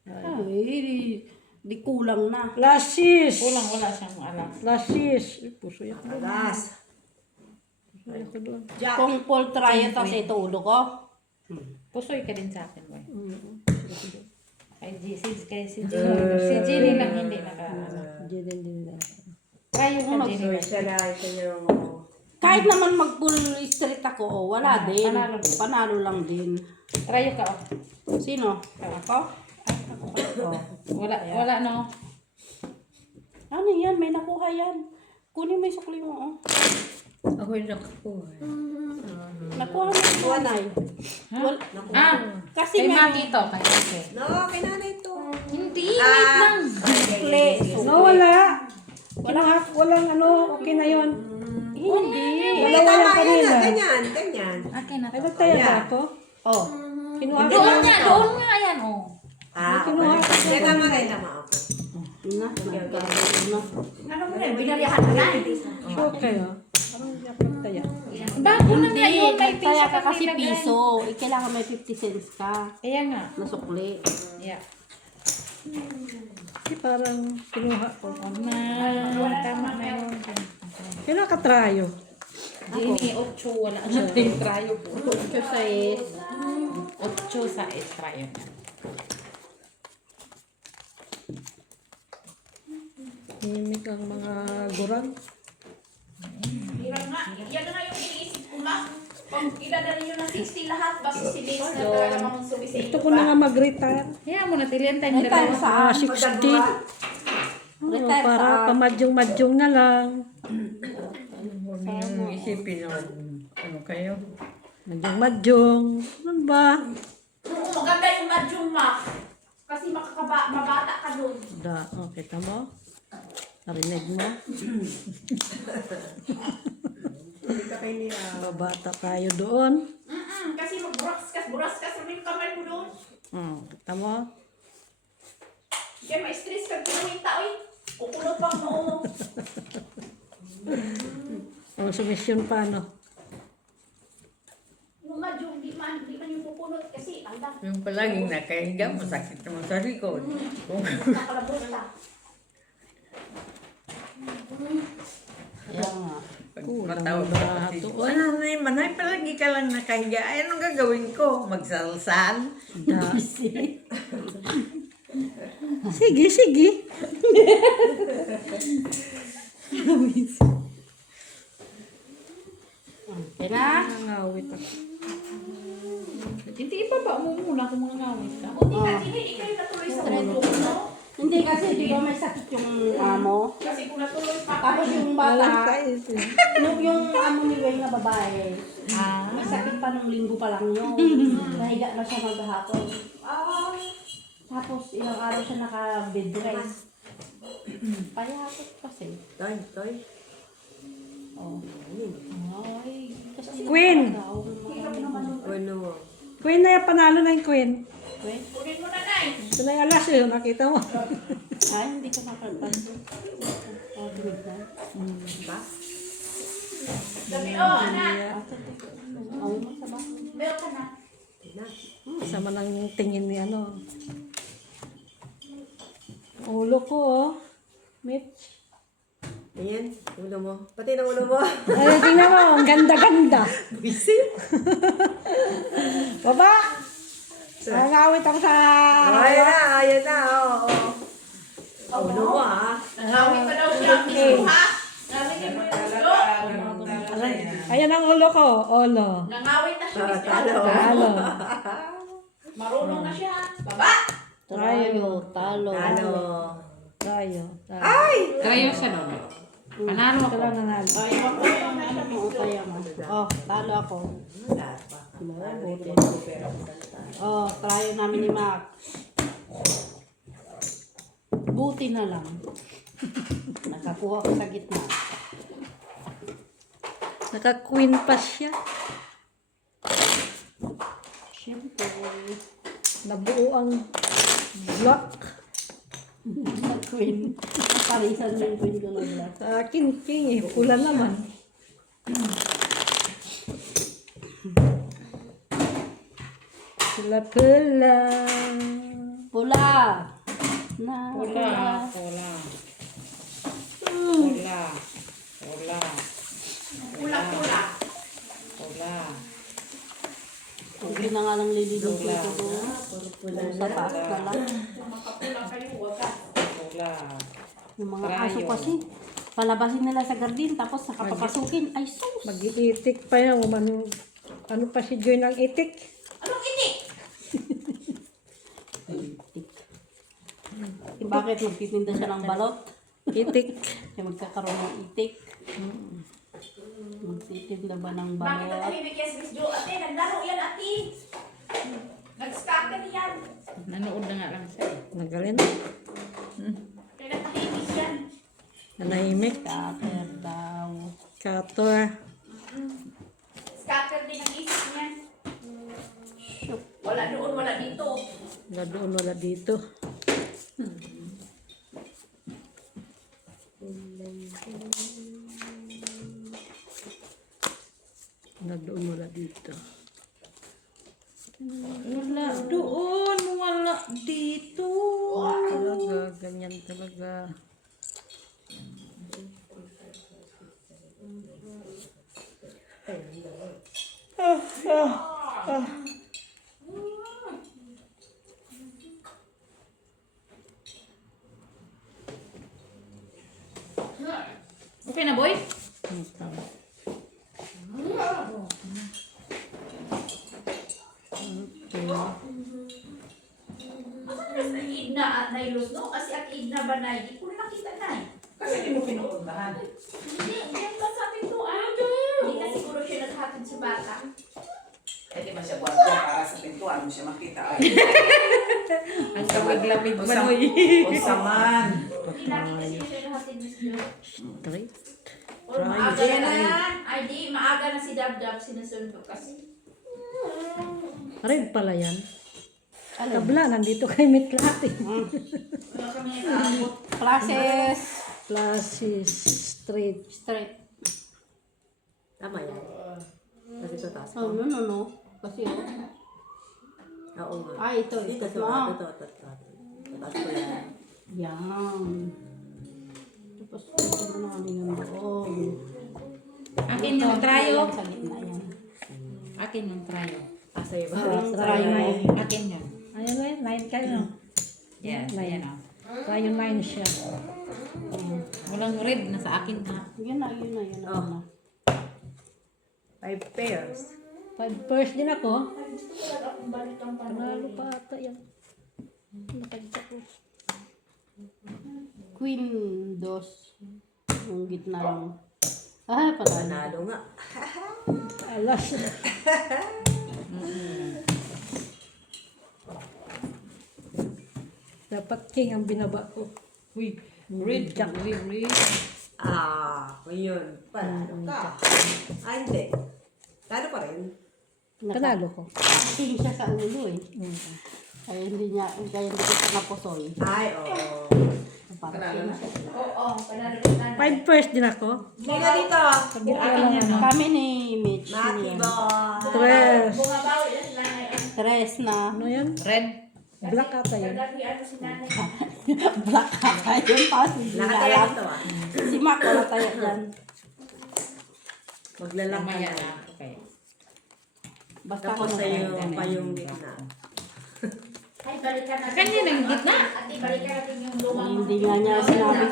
Ay, di kulang na. Lasis! Kulang wala siyang alam. Lasis! Ay, puso yan. Alas. Puso yan ko doon. Kung full try ito sa ito ulo ko. Pusoy ka din sa akin, boy. Kay si Jenny. Si Jenny lang hindi Hindi din na. Try yung kay Jenny. Siya na, ito yung Kahit naman mag-full straight ako, wala din. Panalo. Panalo lang din. Try yung ka. Sino? Ako? Wala no. Ano yan? May nakuha yan. Kunin mo yung sukli mo. Oh. Ako'y nakakuha. Nakuha mo yung nanay. Kasi Kay may Maki to. Kay Maki. No, kay nanay to. Hindi, wait lang. sukli. No, wala. Walang ano, okay na yun. Hindi. Wala Tama pa yan rin na, ah. ganyan. Akin na Ay, to. nagtaya ba ako? Oh. Kinuha ko Doon lang. nga, yan, oh. Kinuha ko. Kaya tama kayo, tama ako. Na, nagkakaroon na. Ano mo na, binariyahan ka na. Okay, oh. Parang hindi ako nagtaya. Bago na Hindi, nga yun. May piso nagtaya ka ka kasi nilagay. piso. Kailangan may 50 cents ka Kaya nga. na sukli. Yeah. Kasi parang kinuha ko. Tama na yun. Kailan ka trayo? Jenny, 8 wala na din trayo po. 8 size. 8 sa trayo na. Himik ang mga gurang. Hirap nga. Yan na nga yung iniisip ko ma. Pag idadala nyo ng 60 lahat, basta si Liz na talaga mga sumisay. Gusto ko na nga mag-retire. Kaya mo na tilian tayo Retire Ah, saan? 60. Oh, Retire para saan? pamadyong-madyong na lang. Huwag niyong isipin na ano kayo. Madyong-madyong. Ano ba? Oo, maganda yung madyong ma. Kasi mabata ka doon. Da, oh, kita mo? Narinig mo? Hindi ka kayo nila. Babata tayo doon. Kasi buras ka sa yung kamay mo doon. Kita mo? Kaya ma-stress ka pinamita, oy. Kukulot pa mo. Ang sumisyon pa, no? Yung madyong, di man yung pupunot kasi, anda, Yung palaging nakahiga, masakit naman sa likod. Kung nakalabos ka. Kaya nga. pag Kulang matawag na ka kasi, ito, ano na yung manay, palagi ka lang nakahiga. Ay, anong gagawin ko? Magsalsal? Da. Sige, sige. Okay na? Nangawit ako. Hindi, ibaba mo muna kung mga ngawit ka. Buti ka, hindi kayo natuloy sa ulo, no? Hindi kasi di ba may sakit yung amo. Kasi kung natuloy pa Tapos kayo, yung Walang bata, sais eh. yung amo ni Wayne na babae, may sakit pa nung linggo pa lang yun. Nahiga na siya maghapon. Tapos ilang araw siya naka-bed rest. Payakot kasi. Toy, toy. Oh. Ay, kasi Queen! Ano mo? Queen na yan, panalo na yung Queen. Queen? kunin mo na, Nay. Ito na yung alas yun, nakita mo. Ay, hindi ko makapansin. Oh, dinig na. Ba? Sabi, anak. Ay, mo sa ba? Meron ka na. Na. Sama ng tingin ni ano. Ulo ko, oh. Mitch. Ayan, ulo mo. Pati ng ulo mo. Ay, tingnan mo, ang ganda-ganda. Visit. Baba! Nangawit ako sa... Ayan na, oo. Ulo mo, ha? Nangawit pa daw siya. Mismo, ha? Nangawit niya mo yung ulo. Ayan ang ulo ko, ulo. Nangawit na siya. Mismo. Talo. Marunong na siya. Baba! Tayo, talo. Ano? Tayo. Kayo siya doon. Panalo ako. Ito lang nanalo. Ay, ako yung ano mo, tayo mo. Oh, talo ako. Wala pa. Buti. Oh, tayo namin ni Mac. Buti na lang. Nakakuha ko sa gitna. Naka-queen pa siya. Siyempre. Nabuo ang block. Sa queen. Parisan mo yung queen ko na black. Sa akin, king eh. Pula naman. Pula-pula. Pula! Na, Pula. Pula. Pula. Pula. Pula-pula. Pula. Hindi na nga lang lilidong ko ito. Sa taas na lang. Kung makapula kayo, huwag ka. Pula. Yung mga aso kasi, palabasin nila sa gardin, tapos nakapapasukin. Ay, sus! Mag-iitik pa yan. Ano pa si Joy ng itik? Anong itik? Bakit magtitinda siya ng balot? Itik. Kaya magkakaroon ng itik. Magtitinda ba ng Bakit balot? natahimik yes, Miss Jo? Ate, naglaro yan, ate. Nag-scatter yan. Nanood na nga lang siya. Nagaling. Kaya natahimik yan. Nanahimik. Kater daw. Kator. Scatter din ang isip niyan. Shoot. Wala doon, wala dito. Wala doon, wala dito. Wala doon, wala dito. Wala doon. Wala dito. Talaga, ganyan talaga. Okay na, boy? Asan na Idna at Nailos, no? Kasi ang Idna ba na, hindi ko na nakita na eh. Kasi hindi mo pinuuntahan. Hindi, yan ba sa atin to? Hindi na siguro siya naghatid sa bata. Eh, di ba siya gwardiya para sa pintuan mo siya makita. Ay, Ang kamaglamig Usam- Usaman. Hindi nakita siya naghatid, Miss Jo. Straight. Or maaga na yan. Ay di, maaga na si Dab-Dab sinusundo kasi. Red pala yan. Tabla, nandito kay Mitlati. Wala kami nag-aabot. Classes. Classes. Straight. Straight. Tama yan. Kasi ito taas Oh, ko. no. Kasi, oh. Oo nga. Ay, ito. Dito, Ito. ito. Taas ko yan. Yan. Tapos, ito na kami ng loob. Akin yung tryo. Sa gitna yan. Akin yung tryo. Sa'yo ba? Try mo. Akin yun. Ayun na yun, 9 kayo. Yes, ayan o. Tayo 9 siya. Walang red na sa akin ha. Yun na. Oh. 5 pairs. 5 pairs din ako. Panalo pa ata yan. Nakagta ko. Queen 2. Yung gitna lang. Ah, panalo. Panalo nga. Alas. Dapat king ang binaba ko. Uy, red. Uy, red. Yun. Panalo ka. Hindi. Talo pa rin. Panalo ko. King siya sa ulo eh. Kaya hindi ko siya napusoy. Ay, oo. Parang king siya. Oo, panalo rin na. 5 pairs din ako. Sino dito? Kami ni Mitch. Mati niya. ba? 3. Bumabawi na sila ngayon. Tres na. Ano yan? Red. Black ata yun. Lagi ano si nanay. Black kaka yun pa. Hindi na Nakataya alam. dito Si Mac wala tayo dyan. Maglalang ka Mamaya na. na ako kayo. Basta Tapos ako sa'yo na. pa yung gitna. Ay, balikan natin. Kanya na yung gitna. Ate, balikan natin yung lumang. Hindi nga niya sinabi.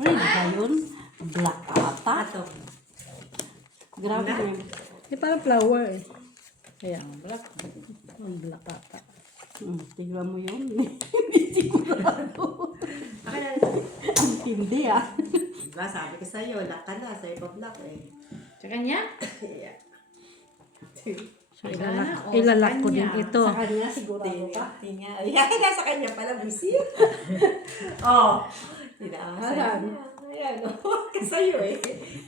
Red ba yun? Black ata. Ato. Grabe na yun. Di parang flower eh. Kaya, Black. ang black ata. Tignan mo yun. Hindi sigurado. Ang tindi ah. Diba, sabi ko sa'yo, lock ka na. Sa'yo pa block eh. Sa kanya? Yeah. So, ilalak ko din ito. Sa kanya sigurado ka. Tinga. Yan, nasa kanya pala, busy. Oh. Tinaasan niya. Ayan, oh. Kasayo eh.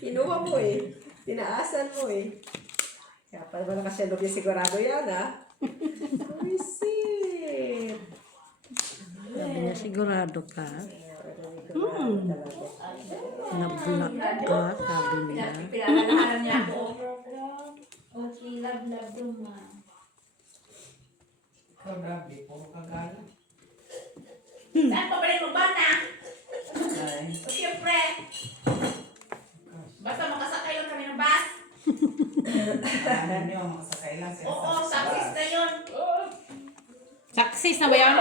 Inuha mo eh. Tinaasan mo eh. Kaya pala ba nakasyalog yung sigurado yan ah. Busy. Sabi niya, sigurado ka. Na black ka, sabi niya. Pinalalahanan niya ako. Okay, love, duman. Saan pa balik mo ba na? O siyempre. Basta makasakay lang kami ng bus. Oo, success na yun. Success na ba yan?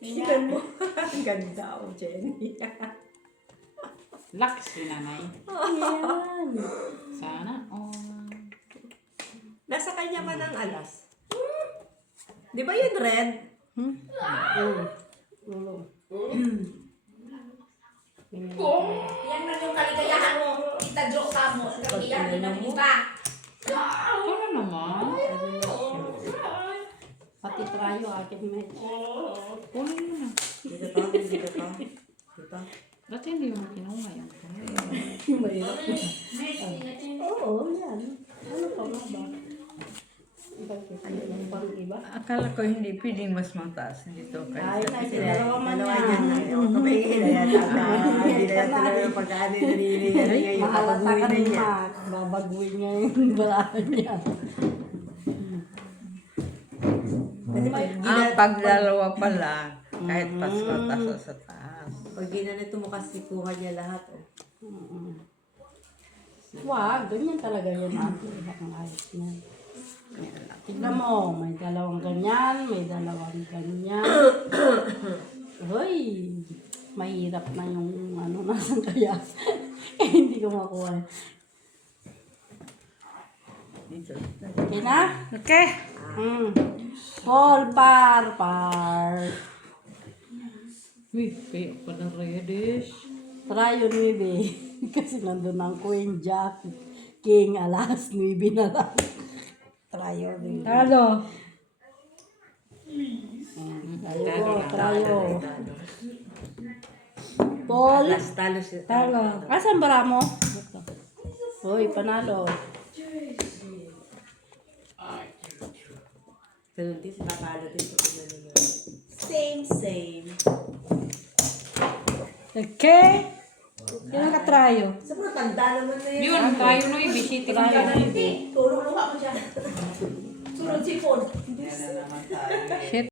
Tingnan mo. Ang ganda oh, Jenny. Lux si nanay. Sana. Oh. Nasa kanya pa ng alas. Di ba yun red? Yan lang yung kaligayahan mo. Kita joke ka mo. Kaligayahan din ng iba. Ano naman? Pati trayo akin Mitch. Kunin mo na. Dito pa, dito pa. Dito. Dati hindi mo kinuha yan. Oo, yan. Ano pa nga ba? Bakit? Ano pang iba? Akala ko hindi pwedeng mas mataas dito. Ay, Kasi dalawa man Dalawa yan. niyan na. Kapagin na yan. Hindi na yan talaga yung pagkaano narinig. Ngayon, Mahalata ka papaguhin na rin niya. Mac. Babaguhin niya yung balahan niya. ang pagdalawa pala, kahit pas mataas sa taas. Pag ginanito mo kasi kuha niya lahat. Wag, ganyan talaga yan ate. Ang ayos niya. Tignan mo, may dalawang ganyan, may dalawang ganyan. Hoy, mahirap na yung ano, nasan kaya. Hindi ko makuha. Dito. Okay na? Okay. Paul par. Uy, kaya pa ng reddish. Try yun, Nuibe. Kasi nandun ang Queen Jack, King, alas, Nuibe na lang. Try yun, Nuibe. Talo. Tayo. Paul. Talo siya. Talo. Asan bara mo? Hoy, panalo. Ganun din, tatalo din. Same. Okay. Yan ang katrayo. Sa mga tanda naman na yan. Yun, tayo no, ibisiti ng Hindi, tulong luha mo dyan. Sunod sipon. Shit.